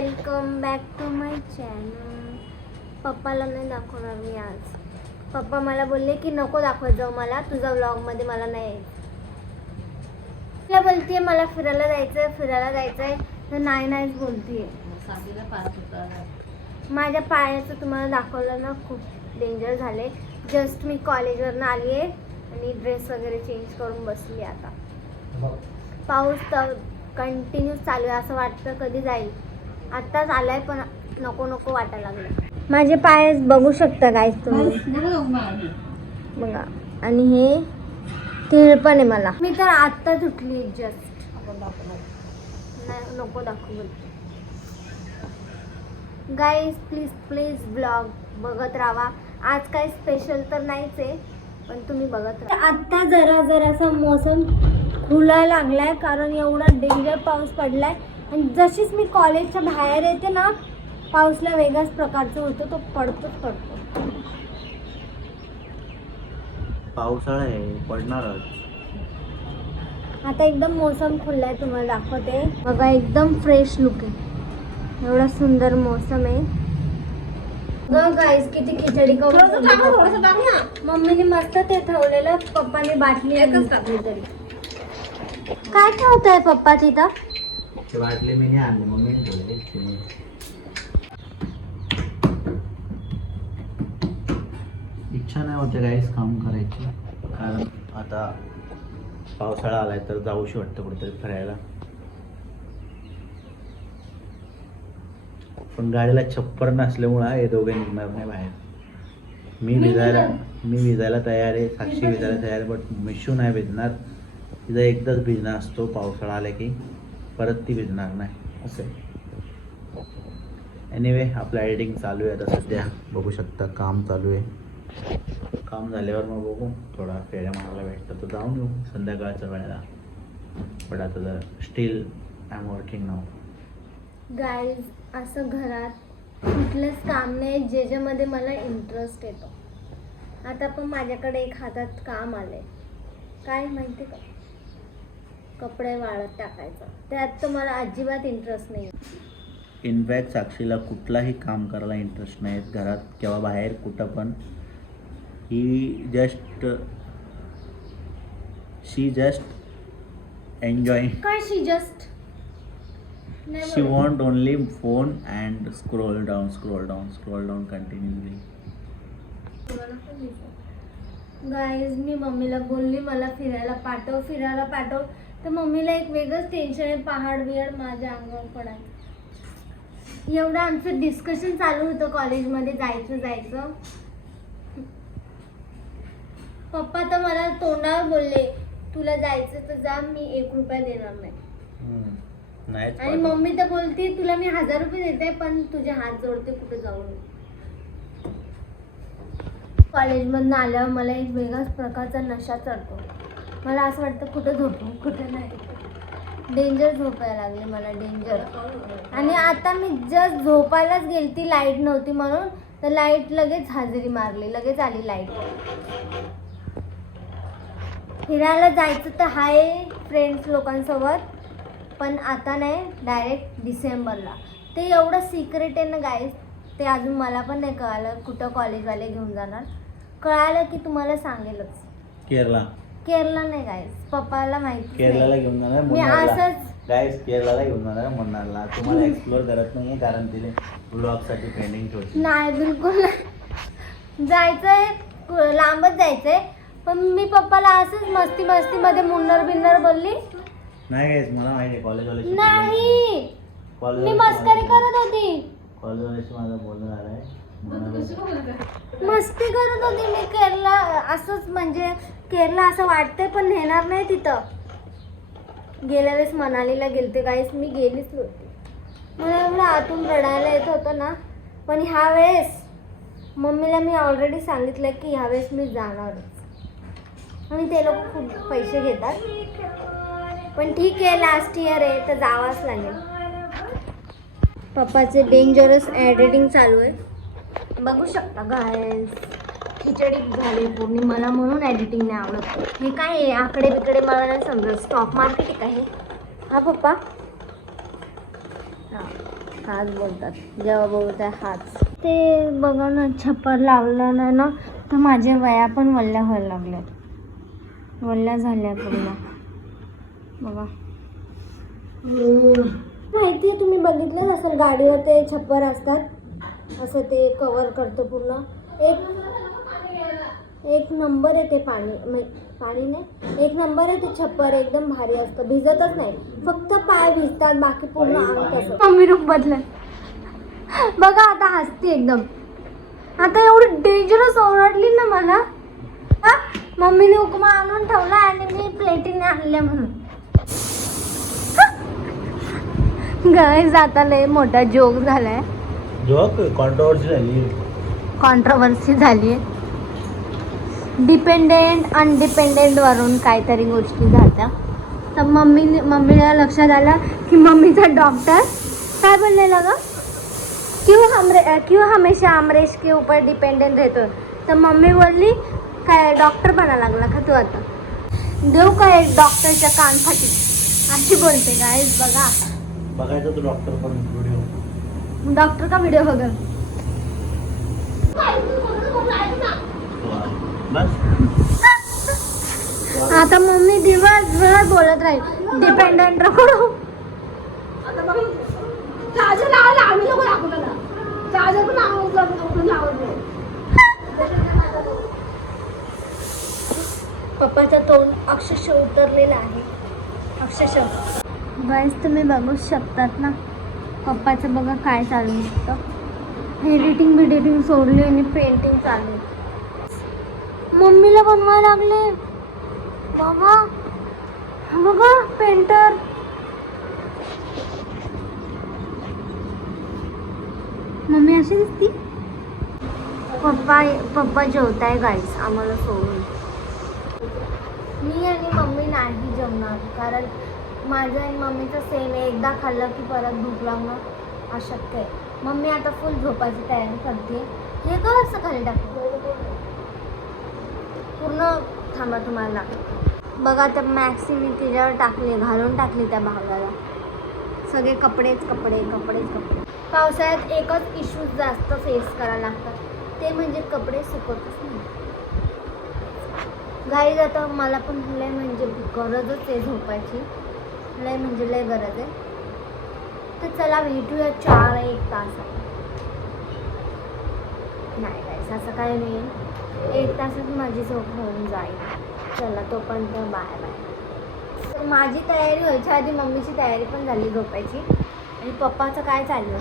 Welcome back to my channel. पप्पाला नाही दाखवणार मी आज. पप्पा मला बोलले की नको दाखवत जाऊ मला, तुझा व्लॉगमध्ये मला नाही. मला बोलते मला फिरायला जायचं आहे तर नाहीच बोलते. माझ्या पायाचं तुम्हाला दाखवलं ना, खूप डेंजर झाले. जस्ट मी कॉलेजवरनं आली आहे आणि ड्रेस वगैरे चेंज करून बसली. आता पाऊस तर कंटिन्यू चालू आहे, असं वाटतं कधी जाईल. आत्ताच आलाय पण नको नको वाटायला लागलं. माझे पाय बघू शकता काय तुम्ही बघा. आणि हे तीळ पण आहे मला. मी तर आत्ताच उठली जस्ट. नाही नको दाखवू गाईज. प्लीज ब्लॉग बघत राहा. आज काही स्पेशल तर नाहीच आहे पण तुम्ही बघत राहा. आत्ता जरासा मोसम खुलायला लागलाय कारण एवढा डेंजर पाऊस पडलाय. आणि जशीच मी कॉलेजच्या बाहेर येते ना, पाऊसला वेगळ्याच प्रकारचं होतं. तो पडतो. पावसाळा आहे, पडणारच. आता एकदम मोसम खुललाय, तुम्हाला दाखवते बघा. एकदम फ्रेश लुक आहे. एवढा सुंदर मोसम आहे. गाईस किती खिचडी मम्मीने मस्त ते ठेवलेलं. पप्पाने बाटली एकच टाकली तरी. काय ठेवताय पप्पा तिथं? बाटली मी नाही आणली, मम्मीने ठेवली. इच्छा नाही होते गाईस काम करायची, कारण आता पावसाळा आलाय तर जाऊशी वाटतं कुठेतरी फिरायला. पण गाडीला छप्पर नसल्यामुळं हे दोघे निघणार नाही बाहेर. मी भिजायला तयार आहे, साक्षी भिजायला तयार आहे, बट मिशू नाही भिजणार. तिचा एकदाच भिजणार असतो पावसाळा आला की, परत ती भिजणार नाही असं. एनिवे आपलं एडिटिंग चालू आहे आता सध्या, बघू शकता काम चालू आहे. काम झाल्यावर मग बघू, थोडा फेऱ्या मारायला भेटतं तर जाऊन येऊ संध्याकाळच्या वेळेला. बट आता जर still I am working now. Guys असं घरात कुठलंच काम नाही ज्याच्यामध्ये मला इंटरेस्ट येतो. आता पण माझ्याकडे एक हातात काम आलंय. काय माहिती का, कपडे वाळत टाकायचं. त्यात तर मला अजिबात इंटरेस्ट नाही. इनफॅक्ट साक्षीला कुठलाही काम करायला इंटरेस्ट नाही घरात किंवा बाहेर कुठं पण. She just enjoy. काय she just She want only phone and scroll down continuously. Guys मी मम्मीला बोलली मला फिरायला पाठव. तर मम्मीला एक वेगळंच टेन्शन आहे. पहाड बिहाड माझ्या अंगावर पडायचं. एवढं आमचं डिस्कशन चालू होतं कॉलेजमध्ये जायचं. पप्पा तर मला तोंडावर बोलले तुला जायचं तर जा, मी 1 रुपया देणार नाही. आणि मम्मी तर बोलते तुला मी 1000 रुपये देते पण तुझे हात जोडते, कुठे जाऊ नये. कॉलेजमधून आल्यावर मला एक वेगळाच प्रकारचा नशा चढतो. मला असं वाटतं कुठं झोपू कुठं नाही. डेंजर झोपायला लागले मला, डेंजर. आणि आता मी जस्ट झोपायलाच गेलती, लाईट नव्हती म्हणून. तर लाईट लगेच हजेरी मारली, लगेच आली लाईट. फिरायला जायचं तर आहे फ्रेंड्स लोकांसोबत, पण आता नाही, डायरेक्ट डिसेंबरला. ते एवढं सिक्रेट आहे ना गाईज, ते अजून मला पण नाही कळालं कुठं कॉलेजवाले घेऊन जाणार. कळालं की तुम्हाला सांगेलच. केरला नाही गाईज, पप्पाला माहिती. केरळला घेऊन जाणार मी असंच गाईज, केरळला घेऊन जाणार मुन्नारला. तुम्हाला एक्सप्लोर करत नाहीये कारण तिने ब्लॉगसाठी पेंडिंग ठेवली. नाही, बिलकुल नाही. जायचंय, लांबच जायचंय. पण मी पप्पाला असंच मस्तीमध्ये मुन्नार बोलली. नाही गाईज, मला माहिती आहे कॉलेजवाले नाही, मी मस्करी करत होती. कॉलेजवाल्याशी माझं बोलणं झालं आहे. मस्ती करत होती मी. केरला असंच म्हणजे केरला असं वाटतंय पण नेणार नाही तिथं. गेल्या वेळेस मनालीला गेलते गाईस, मी गेलीच नव्हती. मला एवढं आतून रडायला येत होतं ना. पण ह्या वेळेस मम्मीला मी ऑलरेडी सांगितलं की ह्या वेळेस मी जाणारच. आणि ते लोक खूप पैसे घेतात, पण ठीक आहे, लास्ट इयर आहे तर जावाच लागेल. पप्पाचे डेंजरस एडिटिंग चालू आहे, बघू शकता गाईस. खिचडी झाली पूर्ण मला, म्हणून एडिटिंग नाही आवडत. हे काय आहे, आकडे बिकडे मला नाही समजत. स्टॉक मार्केट आहे का हे? हा पप्पा, हाच बोलतात, जेव्हा बोलताय हाच. ते बघा ना, छप्पर लावलं नाही ना तर माझ्या वया पण वल्ल्या व्हायला लागल्या, वल्ल्या झाल्या पूर्ण. बघा, माहिती आहे, तुम्ही बघितलं असेल गाडीवर ते छप्पर असतात, असं ते कव्हर करतो पूर्ण. एक नंबर आहे ते पाणी नाही, एक नंबर आहे ते छप्पर, एकदम भारी असतं, भिजतच नाही, फक्त पाय भिजतात, बाकी पूर्ण अंग तसं. मम्मी रूप बदलत बघा, आता हसते एकदम. आता एवढी डेंजरस ओरडली ना मला, हा मम्मीने उपमा आणून ठेवला आणि मी प्लेटीने आणल्या म्हणून. गाईज, आता लय मोठा जोक झालाय, जोक कॉन्ट्रोवर्सी झाली आहे. डिपेंडेंट अनडिपेंडेंट वरून काहीतरी गोष्टी झाल्या. तर मम्मीला लक्षात आलं की मम्मीचा डॉक्टर काय बोललेला ग, क्यों हमेशा अमरेश के ऊपर डिपेंडेंट रहतो. तर मम्मी बोलली, काय डॉक्टर बना लागला का तू आता, देऊ का एक डॉक्टरच्या कानफाटी, अशी बोलते. गाईज बघा, बघायचं तू डॉक्टर पण व्हिडिओ, डॉक्टर का व्हिडिओ बघा. बस आता मम्मी दिवसभर बोलत राहील डिपेंडेंट राहू. पप्पाचं तोंड अक्षरशः उतरलेलं आहे, अक्षरशः. गाईस, तुम्ही बघू शकतात ना, पप्पाचं बघा काय चालू असतं, एडिटिंग सोडली आणि पेंटिंग चालू. मम्मीला बनवायला लागले बाबा, बघा पेंटर. मम्मी अशी दिसती. पप्पा जेवताय गाईस आम्हाला सोडून. मी आणि मम्मी नाही जेवणार, कारण माझं आणि मम्मीचं सेम आहे, एकदा खाल्लं की परत भूक लागणं अशक्य आहे. मम्मी आता फुल झोपायची तयारी करते. हे का असं खाली टाकतो पूर्ण, थांबा तुम्हाला लागतं. बघा, तर मॅक्सी मी तिच्यावर टाकली, घालून टाकली त्या भागाला, सगळे कपडेच कपडे. पावसाळ्यात एकच इश्यू जास्त फेस करायला लागतात, ते म्हणजे कपडे सुकतच नाही. गाईज, आता मला पण लय म्हणजे गरजच आहे झोपायची, लय म्हणजे लय गरज आहे. तर चला भेटूया 4-1 तासात. नाही गाईज, असं काही नाही आहे, 1 तासात माझी झोप होऊन जाईल. चला, तोपर्यंत बाय बाय. तर माझी तयारी व्हायच्या आधी मम्मीची तयारी पण झाली झोपायची. आणि पप्पाचं काय चाललं,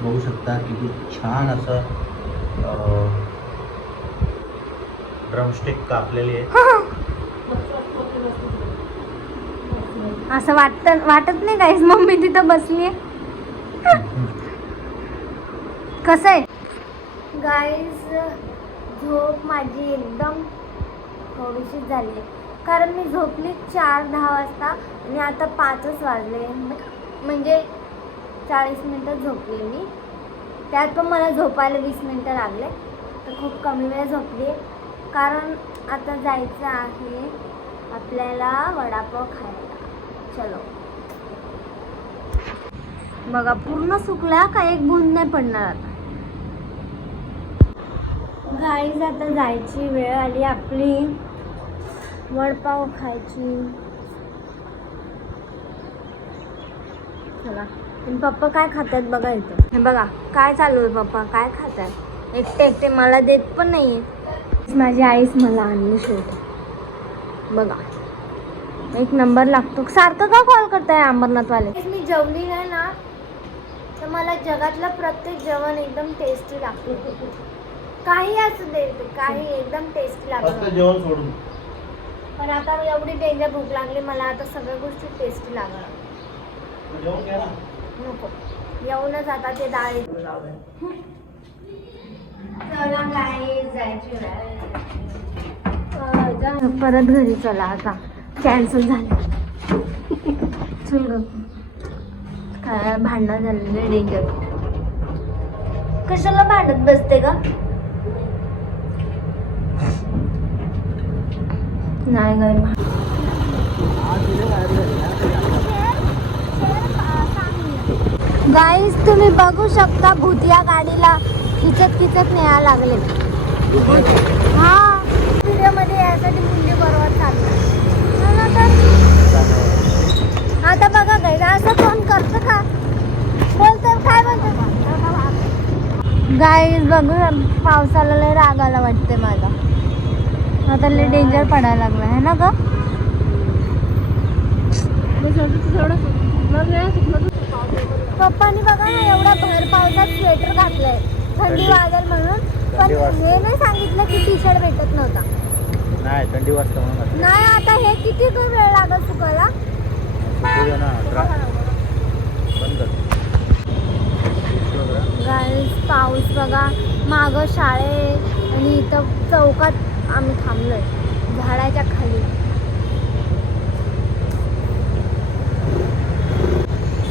बघू शकता किती छान असं ड्रमस्टिक कापलेली आहे. असं वाटत नाही गाईस, मम्मी तिथं बसली आहे. कसं आहे गाईज, झोप माझी एकदम थोडीशी झाली आहे, कारण मी झोपली 4-10 वाजता आणि आता 5च वाजले, म्हणजे 40 मिनटं झोपली मी. त्यात पण मला झोपायला 20 मिनटं लागले, तर खूप कमी वेळ झोपली. कारण आता जायचं आहे आपल्याला वडापाव खायला. चलो. बघा, पूर्ण सुकला का, एक बूंद नाही पडणार आता. गाईज, आता जायची वेळ आली आपली, वडापाव खायची. चला. आणि पप्पा काय खातात बघा इथं, हे बघा काय चालू आहे, पप्पा काय खातात, एकटे मला देत पण नाही. माझी आईच मला आणली शेवटी. बघा, एक नंबर लागतो. सारखं का कॉल करताय अंबरनाथवाले. मी जेवली नाही ना, तर मला जगातलं प्रत्येक जेवण एकदम टेस्टी लागतं. काही असू दे, काही एकदम टेस्टी लागतं जेवण सोडून. पण आता एवढी डेंजर भूक लागली मला, आता सगळ्या गोष्टी टेस्टी लागणार. नको, येऊनच आता ते डाळी. परत घरी चला, आता कॅन्सल झालं. चल ग, काय भांडण झालेले डेंजर. कशाला भांडत बसते का. नाही गाईस तुम्ही बघू शकता भूतिया गाडीला खिचत खिचत न्यायला लागले. हा व्हिडिओ मध्ये यासाठी मुंडी बरोबर चाललं. आता बघा गाईस असं कोण करतं का? बोलतं काय बोलतं गाईस बघू पावसाला लय राग आला वाटते माझा. आता लय डेंजर पडायला लागला आहे ना ग. पप्पानी बघा ना एवढा भर पावसात स्वेटर घातलंय थंडी वाजेल म्हणून. पण हे नाही सांगितलं की टी शर्ट भेटत नव्हता. नाही थंडी वाजता म्हणून नाही आता हे किती वेळ लागत सुकायला. गाईस पाऊस बघा मागं शाळे आणि इथं चौकात आम्ही थांबलोय झाडाच्या खाली.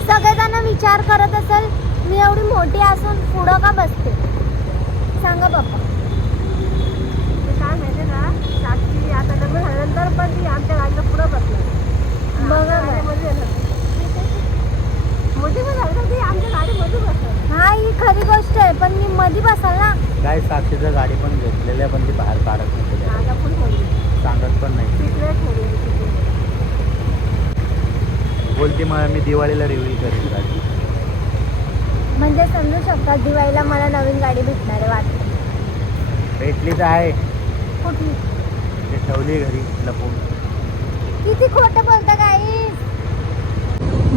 सगळेजण विचार करत असेल मी एवढी मोठी असून पुढं का बसते सांगा बाप्पा. काय माहिती ना साक्षी आता लग्न झाल्यानंतर पण ती आमच्या गाडीला पुढं बसली. बघा मोठी पण झाली ती आमच्या गाडीमध्ये बसत. हा ही खरी गोष्ट आहे पण मी मध्ये बसाल ना. काय साक्षीचं गाडी पण घेतलेल्या पण ती बाहेर काढत नाही सांगत पण नाही. बोलते मला मी दिवाळीला रिव्ह्यू करेन गाडी. म्हणजे समजू शकतात दिवाळीला मला नवीन गाडी भेटणार आहे वाटतं. भेटली तर आहे कुठली ते ठेवली घरी लपून. किती खोटं बोलता गाईस.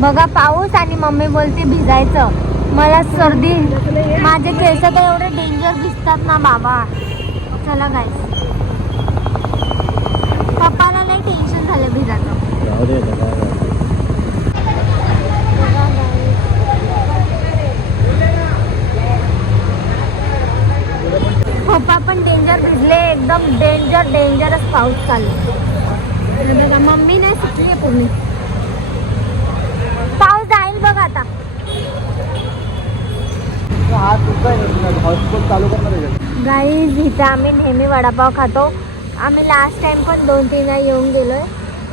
बघा पाऊस आणि मम्मी बोलते भिजायचं. मला सर्दी माझे केस तर एवढे डेंजर दिसतात ना बाबा. चला गाईस पप्पाला नाही टेन्शन झालं भिजायचं. जाऊ दे पप्पा पण डेंजर भिजले एकदम डेंजरच पाऊस चालू. बघा मम्मी नाही सुटली पूर्ण. पाऊस जाईल बघा आता. गाईज इथे आम्ही नेहमी वडापाव खातो. आम्ही लास्ट टाइम पण 2-3 वेळा येऊन गेलोय.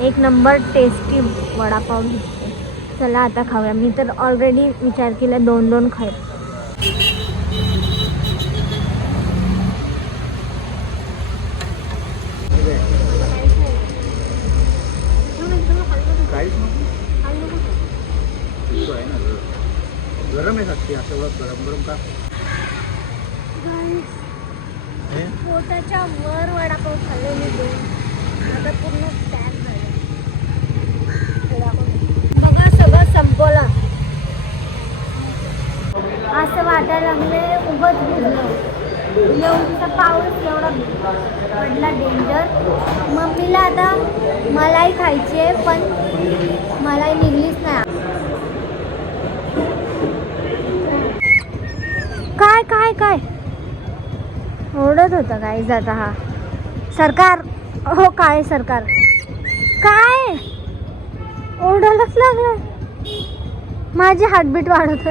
एक नंबर टेस्टी वडापाव भेटते. चला आता खाऊया. मी तर ऑलरेडी विचार केला 2-2 खाईल. गरम आहे साक्षी असं एवढं गरम का. पोटाच्या वर वडापाव खाल्ले मी 2. आता पूर्ण पॅक झालं. बघा सगळं संपवलं. असं वाटायला लागले उगाच भिजलं. एवढा पाऊस एवढा पडला डेंजर. मम्मीला आता मलाई खायची आहे पण मलाई निघलीच नाही. काय काय काय ओरडत होता गाईज. आता हा सरकार हो काय सरकार काय ओरडायलाच लागलं. माझी हार्टबीट वाढत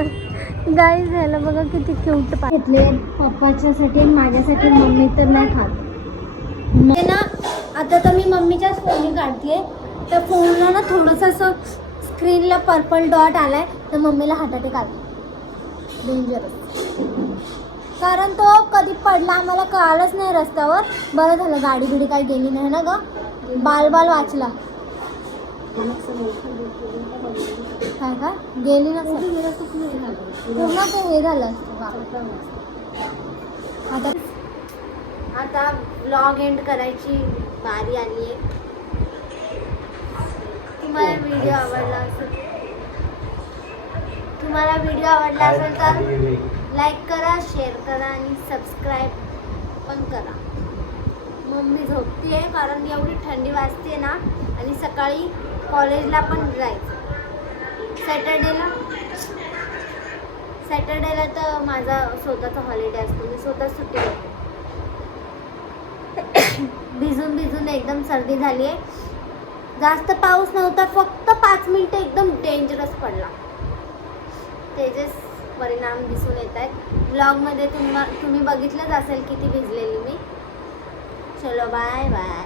गाईज. झालं बघा किती क्यूट घेतले पप्पाच्यासाठी आणि माझ्यासाठी. मम्मी तर नाही खात ना. आता तर मी मम्मीच्याच फोन काढते. त्या फोनला ना थोडंसं असं स्क्रीनला पर्पल डॉट आलाय तर मम्मीला हार्ट अटॅक आला. डेंजरस. कारण तो कधी पडला आम्हाला कळालंच नाही रस्त्यावर. बरं झालं गाडी बिडी काही गेली नाही ना ग. बाल वाचला. काय का गेली ना पूर्ण ते हे झालं. आता व्लॉग एंड करायची बारी आली आहे. तुम्हाला व्हिडिओ आवडला असेल तर लाईक करा, शेअर करा आणि सबस्क्राईब पण करा. मम्मी झोपते कारण एवढी थंडी वाजते ना आणि सकाळी कॉलेजला पण जायचं. सॅटर्डेला तर माझा स्वतःचा हॉलिडे असतो. मी स्वतः सुट्टी घेते. भिजून एकदम सर्दी झाली आहे. जास्त पाऊस नव्हता फक्त 5 मिनिटं एकदम डेंजरस पडला. त्याचेच परिणाम दिसून येत आहेत. ब्लॉगमध्ये तुम्ही बघितलंच असेल किती भिजलेली मी. चलो बाय बाय.